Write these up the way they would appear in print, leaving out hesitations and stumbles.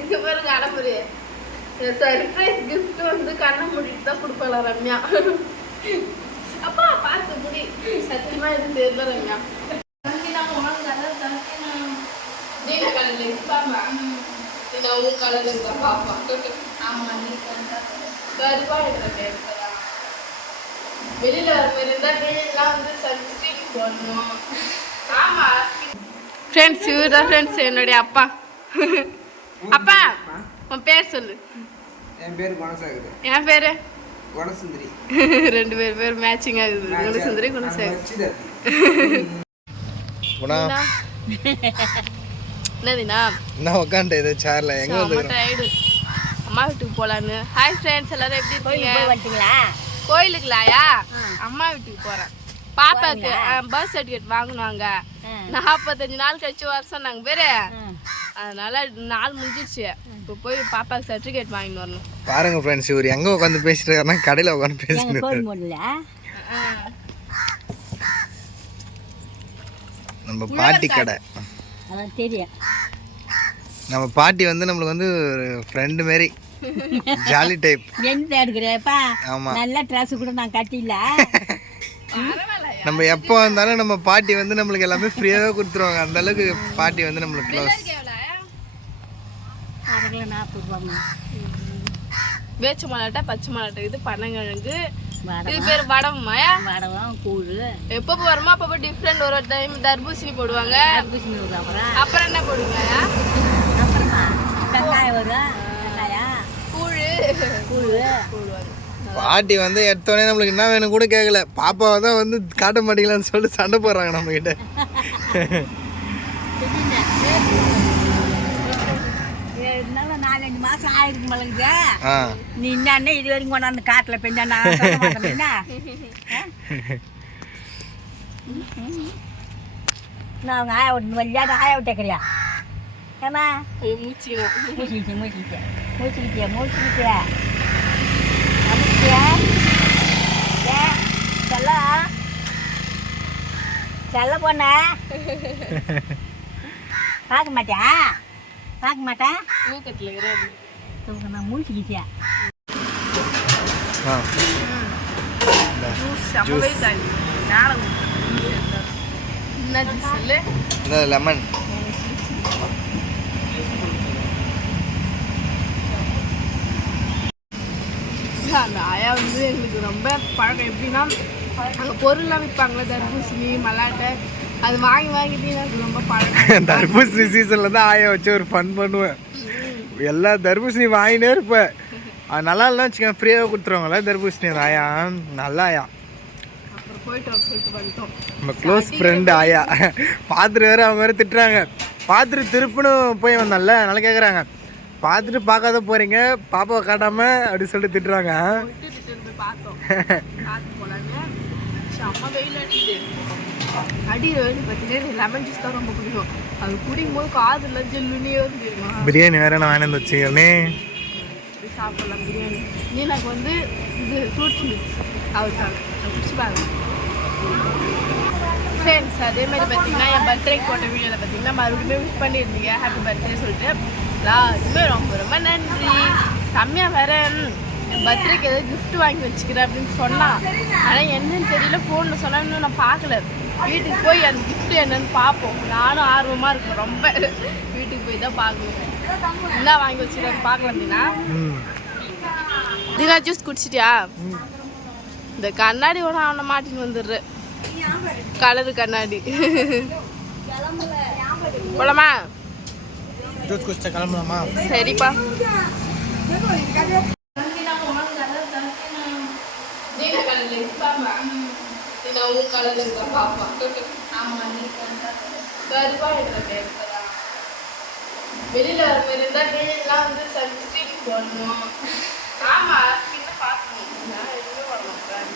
இங்க பாருங்க அடம்புரி surprise gift வந்து கண்ணை மூடிட்டு தான் கொடுப்பலாம் ரம்யா. அப்பா பார்த்து முடி சத்தியமா இது தெரியல ரம்யா. நீல கலர்ல இருப்பாமா நான் உன் கலர்ல இருக்கா பாப்பா. ஆமா நீ கருப்பா எடுக்கிறேன். வெளியில வர மாதிரி இருந்தா டெய்லிலாம் வந்து சன்ஸ்கிரீன் போடணும். ஆமா ஃப்ரெண்ட்ஸ் இவர் தான் ஃப்ரெண்ட்ஸ் என்னுடைய அப்பா. அப்பா உன் பேர் சொல்லு. என் பேர் குணசாகர். என் பேரு குணசுந்தரி. ரெண்டு பேர் மேட்சிங் ஆகுது. குணசுந்தரி குணசாகர். என்னதுண்ணா என்ன உட்காந்து இது சேர்ல எங்க வந்து அம்மா வீட்டுக்கு போலான்னு. ஹாய் ஃப்ரெண்ட்ஸ் எல்லாரும் எப்படி இருக்கீங்க? கோயிலுக்குலாயா? அம்மா வீட்டுக்கு போறேன். பாப்பாக்கு பர்த் சர்டிஃபிகேட் வாங்கினாங்க. 45 நாள் கழிச்சு வர சொன்னாங்க பேரு. அதனால நாள் முடிஞ்சிருச்சு. இப்போ போய் பாப்பாக்கு சர்டிஃபிகேட் வாங்கிட்டு வரணும். பாருங்க ஃப்ரெண்ட்ஸ் இவர் எங்க உட்காந்து பேசிட்டு இருக்காருன்னா கடையில உட்காந்து பேசிட்டு நம்ம பாட்டி கடை தெரியும். நம்ம பாட்டி வந்து நம்மளுக்கு வந்து ஒரு ஃப்ரெண்டு மாதிரி ஜாலி டைப். எந்த எடுக்கிறேப்பா? ஆமா நல்ல ட்ரெஸ் கூட நான் கட்டில. நம்ம எப்போ வந்தாலும் நம்ம பாட்டி வந்து நம்மளுக்கு எல்லாமே ஃப்ரீயாவே கொடுத்துருவாங்க. அந்த அளவுக்கு பாட்டி வந்து நம்மளுக்கு க்ளோஸ். வேச்ச மலாட்டா பச்சை மலாட்டா இது பனங்கிழங்கு இது பேர் வடமாயா? வடகம் கூழ். எப்போ வருமா அப்போ டிஃப்ரெண்ட். ஒரு டைம் தர்பூசணி போடுவாங்க. அப்புறம் என்ன போடுவாங்க? அப்புறமா வெங்காயம் வரும். பாட்டி வந்து எடுத்தோடனே நம்மளுக்கு என்ன வேணும் கூட கேட்கல. பாப்பாவை தான் வந்து காட்ட மாட்டீங்களான்னு சொல்லிட்டு சண்டை போடுறாங்க நம்ம கிட்ட. இருந்தாலும் 4-5 மாசம் ஆயிருக்கு மலங்க. நீ என்ன இது வரைக்கும் கொண்டாந்து காட்டுல பெஞ்சா நான் அவங்க ஆய விட்டு வழியாத ஆய விட்டேக்கிறியா? ஏமா மூச்சுக்கிட்டியா செல்ல போன பார்க்க மாட்டேன் நான் மூழ்கிக்கிட்டியா? லெமன் அந்த ஆயா வந்து எங்களுக்கு ரொம்ப பழக்கம். எப்படின்னா அங்கே பொருள்லாம் விற்பாங்களே தர்பூசணி மலாட்டை அது வாங்கிட்டு எனக்கு ரொம்ப பழக்கம். தர்பூசணி சீசனில் தான் ஆயா வச்சு ஒரு ஃபன் பண்ணுவேன். எல்லா தர்பூசணி வாங்கினே இருப்பேன். அது நல்லா இல்லைன்னா வச்சுக்கேன் ஃப்ரீயாக கொடுத்துருவாங்களே தர்பூசணி. அது ஆயா நல்லா ஆயா. அப்புறம் போயிட்டு சொல்லிட்டு வந்துட்டோம். நம்ம க்ளோஸ் ஃப்ரெண்டு ஆயா. பார்த்துட்டு வேறு அவங்க வேறு திட்டுறாங்க. பார்த்துட்டு திருப்புன்னு போய் வந்தால நல்லா கேட்குறாங்க. பார்த்துட்டு பார்க்காத போகிறீங்க பாப்பாவை காட்டாமல் அப்படி சொல்லிட்டு திட்டுறாங்க. அம்மா வெயில் அடிக்குது. அடிக்கிற வெயில் பார்த்தீங்கன்னா லெமன் ஜூஸ் தான் ரொம்ப பிடிக்கும். அது குடிக்கும் போது காதுல ஜெல்லுன்னே தெரியுமா? பிரியாணி வேற நான் வாங்கிட்டு வந்து வச்சுக்கிறேனே. சாப்பிடலாம் பிரியாணி. எனக்கு வந்து இது ஃப்ரூட்ஸ் மிக்ஸ் அவருக்கு பிடிச்சி பாருங்க ஃப்ரெண்ட்ஸ். அதே மாதிரி பார்த்தீங்கன்னா என் பர்த்டேக்கு போட்ட வீடியோவில் பார்த்தீங்கன்னா மறுபடியும் விஷ் பண்ணியிருந்தீங்க ஹாப்பி பர்த்டே சொல்லிட்டு. எல்லாருமே ரொம்ப ரொம்ப நன்றி. கம்மியாக வேற என் பர்த்டேக்கு ஏதாவது கிஃப்ட் வாங்கி வச்சுக்கிறேன் அப்படின்னு சொன்னான். ஆனால் என்னன்னு தெரியல. ஃபோனில் சொன்னால் இன்னும் நான் பார்க்கல. வீட்டுக்கு போய் அந்த கிஃப்ட் என்னன்னு பார்ப்போம். நானும் ஆர்வமாக இருக்கேன் ரொம்ப. வீட்டுக்கு போய் தான் பார்க்கணும். என்ன வாங்கி வச்சுக்கிறேன்னு பார்க்கலாம். தீனா ஜூஸ் குடிச்சிட்டியா? இந்த கண்ணாடி ஒன்று அவனை மாட்டின்னு வந்துடுற கலரு கண்ணாடி. போலாமா? ஜூஸ் குடிச்சா கிளம்பலாமா? சரிப்பா. வெளியில வர மாதிரி இருந்தா டெய்லிலாம் வந்து சன்ஸ்கிரீன் போடணும். ஆமா ஸ்கின்ன பார்க்கணும். நான் எதுவுமே போட மாட்டேன்.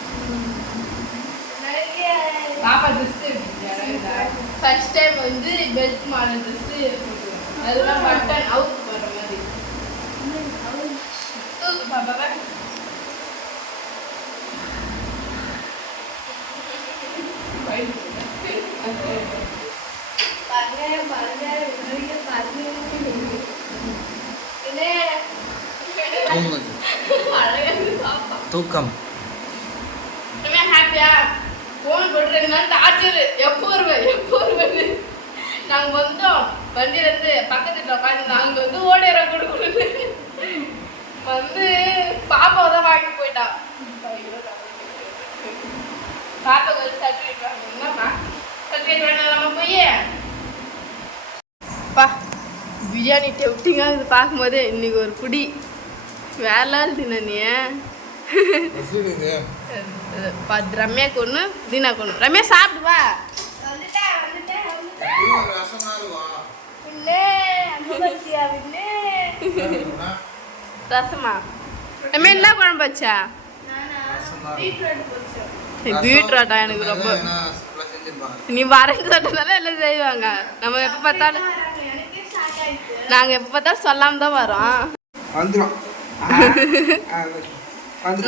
பாப்பா ட்ரெஸ் ஃபர்ஸ்ட் டைம் வந்து பெல்ட் மாடல் ட்ரெஸ் போட்டுருவேன். அதெல்லாம் பட்டன் அவுட் போடுற மாதிரி தூக்கு பாப்பா. தூங்குது. தூக்கம். ஹாப்பியா ஃபோன் போட்டு 2 நாள் டார்ச்சர். எப்போ வருவேன் நாங்க வந்தோம் வண்டியில இருந்து பக்கத்துல உட்காந்து நாங்க வந்து ஓடேற கொடுக்கணும் வந்து பாப்பாவை தான் வாங்கி போயிட்டான். பாப்பாவுக்கு வந்து சர்டிஃபிகேட் வாங்கணும். என்னப்பா சர்டிஃபிகேட் வேணாமா போய் பா பிரியாணி டெப்டிங்காக இது பார்க்கும்போது இன்னைக்கு ஒரு குடி வேற லெவல் தின நீ ரம்யாக்கு ஒன்று தீனாக்கு ஒன்று. ரம்யா சாப்பிடுவா ரசமா ரம்யா என்ன குழம்பு வச்சா? பீட்ரூட்டா எனக்கு ரொம்ப நீ வரேன்னு சொன்னதால எல்லாம் செய்வாங்க. நம்ம எப்போ பார்த்தாலும் நாங்கள் எப்போ பார்த்தாலும் சொல்லாம தான் வரோம்.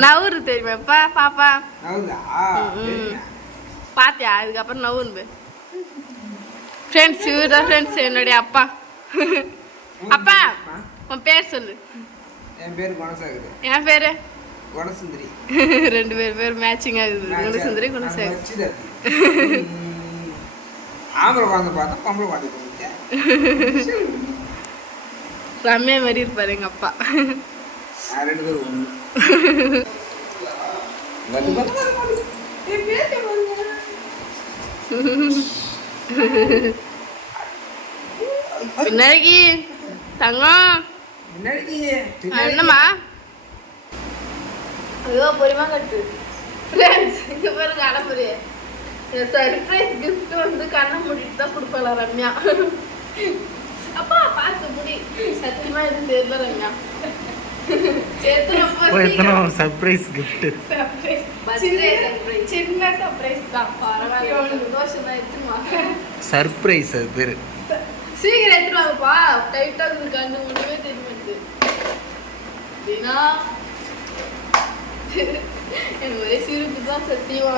நவுறு தெரியுமாப்பா பாப்பா பாத்தியா அதுக்கப்புறம் நவுறு ஃப்ரெண்ட்ஸ் இவர் தான் ஃப்ரெண்ட்ஸ் என்னுடைய அப்பா. அப்பா உன் பேர் சொல்லு. என் பேர் குணசாகர். என் பேரு குணசுந்தரி. 2 பேர் மேட்சிங் ஆகுது. குணசுந்தரி குணசாகர். ஆம்பளை குழந்தை பார்த்தா பொம்பளை குழந்தை ரம்யா மாதிரி இருப்பாரு எங்க அப்பா. 2 பேரும் ஒன்று. பின்னாடி தங்கம் என்னம்மா ஐயோ பொறிமா கட்டு ஃப்ரெண்ட்ஸ் இங்க பாருங்க அடம்புரி சர்ப்ரைஸ் கிஃப்ட் வந்து கண்ணை மூடிட்டு தான் கொடுக்கலாம் ரம்யா. அப்பா பார்த்து முடி சத்தியமா எதுவும் தெரியல ரம்யா. சர்ப்ரைஸ் கிஃப்ட் சின்ன சர்ப்ரைஸ் தான். பரவாயில்ல சந்தோஷம் தான். எடுத்துமா சர்ப்ரைஸ் அது பேரு. சீக்கிரம் எடுத்துட்டு வாங்கப்பா. டைட்டா இருக்குது கண்ணு முடியவே தெரியுது. தினா எனக்கு ஒரே சிரிப்பு தான் சத்தியமா.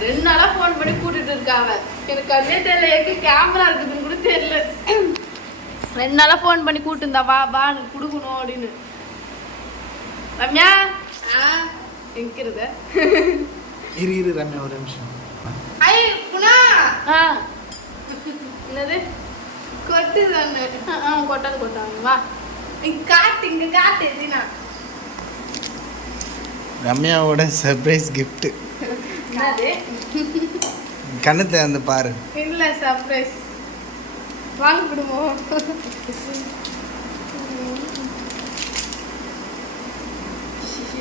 2 நாளா ஃபோன் பண்ணி கூட்டிட்டு இருக்காங்க. எனக்கு கண்ணே தெரியல எங்க கேமரா இருக்குதுன்னு கூட தெரியல. 2 நாளா ஃபோன் பண்ணி கூட்டு இருந்தா வா வா எனக்கு கொடுக்கணும் அப்படின்னு. ரம்யா எங்கிறது இரு ரம்யா ஒரு நிமிஷம். ஐ குணா என்னது கொட்டு தானே கொட்டாங்க வா இங்க காட்டு எதுனா ரம்யாவோட சர்ப்ரைஸ் கிஃப்ட். என்னது கண்ணு திறந்து பாரு. இல்ல சர்ப்ரைஸ் வாங்க குடும்பம்.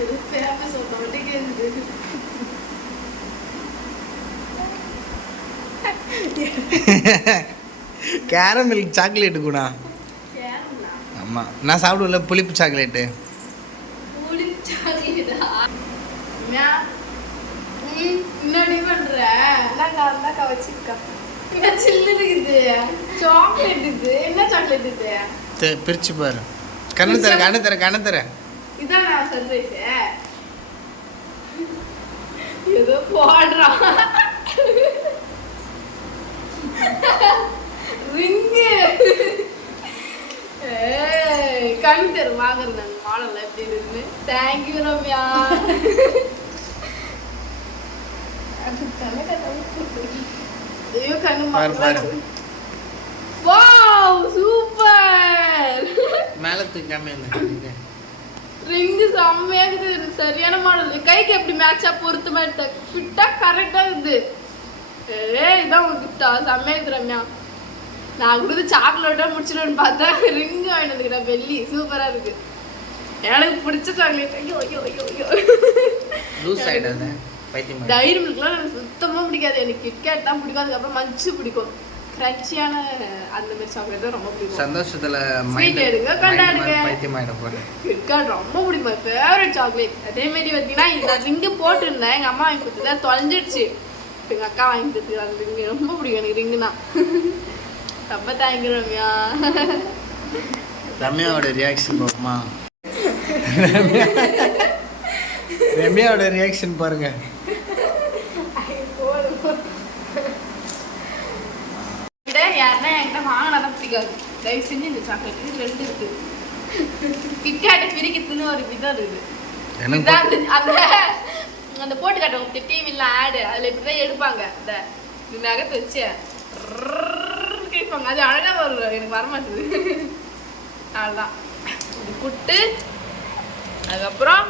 எது பேப்பர் சொல்லிட்டு கேக்குது. கேரமில் சாக்லேட்டு கூட. ஆமா நான் சாப்பிடுவேன்ல புளிப்பு சாக்லேட்டு. புளிப்பு சாக்லேட்டா? இன்னொடி பண்ற அந்தாக்கா வச்சுக்கா. இங்க சில்லு இருக்குது சாக்லேட். இது என்ன சாக்லேட் இது? பிரிச்சு பாரு. கண்ணு தர இதான் சர்ப்ரைஸ். ஏதோ போடுறான் ரிங்கு. கண்ணு தெரு வாங்குறேன் நான் மாடல் எப்படி இருக்குன்னு. தேங்க்யூ ரம்யா. ஐயோ கண்ணு மாறு. Wow super. மேல தூக்காம என்ன ரிங்கு செம்மையா இருக்குது. சரியான மாடல். கைக்கு எப்படி மேட்சா பொறுத்து ஃபிட்டா கரெக்டா இருக்குது. இதான் உங்க கிஃப்டா? செம்மையா இருக்குது ரம்யா. நான் கொடுத்து சாக்லேட்டா முடிச்சிடுவேன்னு பார்த்தா ரிங்கு வாங்கிட்டு வந்துக்கிறேன். வெள்ளி சூப்பரா இருக்கு. எனக்கு பிடிச்ச சாக்லேட். ஐயோ ஐயோ ஐயோ ஐயோ லூஸ் ஆயிடாத பைத்தியம். டைரி மில்க்லாம் எனக்கு சுத்தமாக பிடிக்காது. எனக்கு கிட்கேட் தான் பிடிக்கும். அதுக்கப்புறம் மஞ்சு பிடிக்கும். கிரன்ச்சியான அந்த மாதிரி சாக்லேட் தான் ரொம்ப பிடிக்கும். சந்தோஷத்துல ஸ்வீட் எடுங்க கொண்டாடுங்க. பைத்தியம் ஆயிட போறேன். கிட்கேட் ரொம்ப பிடிக்கும். Favourite chocolate. அதே மாதிரி பார்த்தீங்கன்னா இந்த ரிங்கு போட்டுருந்தேன். எங்கள் அம்மா வாங்கி கொடுத்தது தொலைஞ்சிடுச்சு. எங்கள் அக்கா வாங்கி கொடுத்துருக்காங்க அந்த ரிங்கு. ரொம்ப பிடிக்கும் எனக்கு ரிங்குனா. ரொம்ப தேங்க்யூ ரம்யா. ரம்யாவோட ரியாக்ஷன் பார்ப்போமா? ரம்யாவோட ரியாக்ஷன் பாருங்க. யாருன்னா என்கிட்ட வாங்கினா தான் பிடிக்காது. தயவு செஞ்சு இந்த சாக்லேட் 2 இருக்கு. கிட்கேட்டை பிரிக்கிறதுன்னு ஒரு விதம் இருக்குது. எனக்கு இதான் அந்த அந்த போட்டு காட்டுவாங்க டிவில ஆடு, அதுல இப்படிதான் எடுப்பாங்க. அந்த இந்த நகத்தை வச்சு கேட்பாங்க, அது அழகா வரும். எனக்கு வரமாட்டுது. அவ்வளோதான் இது புட்டு. அதுக்கப்புறம்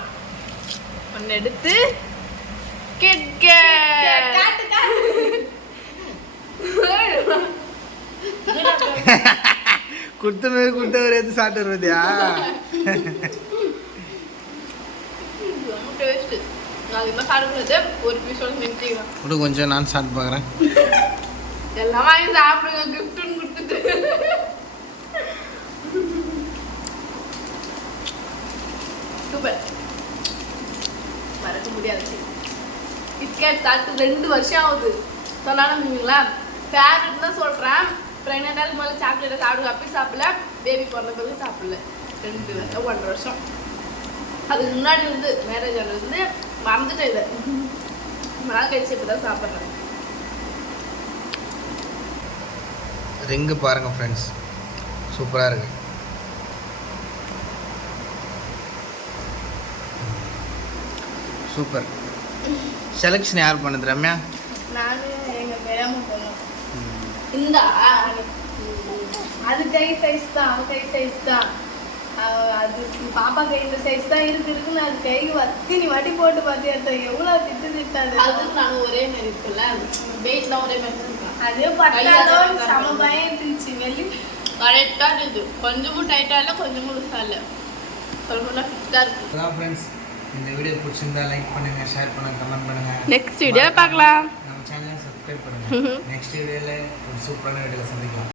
ஒன்று எடுத்து கொடுத்தவர் எடுத்து சாப்பிட்டு வருவதியா? ரொம்ப டேஸ்ட். நான் அதிகமாக சாப்பிடுறது ஒரு பீஸோட நிறுத்திக்கலாம். கூட கொஞ்சம் நான் சாப்பிட்டு பார்க்குறேன். எல்லாம் வாங்கி சாப்பிடுங்க கிஃப்ட்னு கொடுத்துட்டு. சூப்பர், மறக்க முடியாது. கிட்கேட் சாப்பிட்டு 2 வருஷம் ஆகுது. சொன்னாலும் நீங்களா ஃபேவரட் தான் சொல்கிறேன். ப்ரெக்னெண்ட்டாக இருக்கும் போது சாக்லேட்டை சாப்பிடுங்க. அப்படி சாப்பிடல, பேபி பிறந்த பிறகு சாப்பிடல. 2 வருஷம் 1 வருஷம். அதுக்கு முன்னாடி வந்து மேரேஜ் ஆனது மறந்துட்டேன். இதை நாள் கழிச்சு இப்போ தான் சாப்பிட்றேன். ரிங்கு பாருங்கள் ஃப்ரெண்ட்ஸ், சூப்பராக இருக்குது. சூப்பர். செலெக்ஷன் யார் பண்ணது ரம்யா? நானும் எங்கள் பெரியம்மா போனோம். இந்தா அது கை சைஸ் தான், அவன் கை சைஸ் தான். அது பாப்பா கை இந்த சைஸ் தான் இருக்குன்னு அது கைக்கு வத்தி வாட்டி போட்டு பார்த்து எவ்வளோ திட்டாது. அது நாங்கள் ஒரே மாதிரி இருக்குல்ல, வெயிட்லாம் ஒரே மாதிரி இருக்கலாம். அதே பட்டாலோ சம பயம் இருந்துச்சு. வெளி கரெக்டாக இருக்குது. கொஞ்சமும் டைட்டாக இல்லை, கொஞ்சமும் லூஸாக இல்லை. சொல்லணும்னா ஃபிட்டாக இருக்குது. அதான் ஃப்ரெண்ட்ஸ், இந்த வீடியோ பிடிச்சிருந்தா லைக் பண்ணுங்க, ஷேர் பண்ணுங்க, கமெண்ட் பண்ணுங்க. நெக்ஸ்ட் வீடியோவில் பார்க்கலாம். நம்ம சேனலை சப்ஸ்கிரைப் பண்ணுங்க. நெக்ஸ்ட் வீடியோவில் ஒரு சூப்பரான வீடியோவில் சந்திக்கலாம்.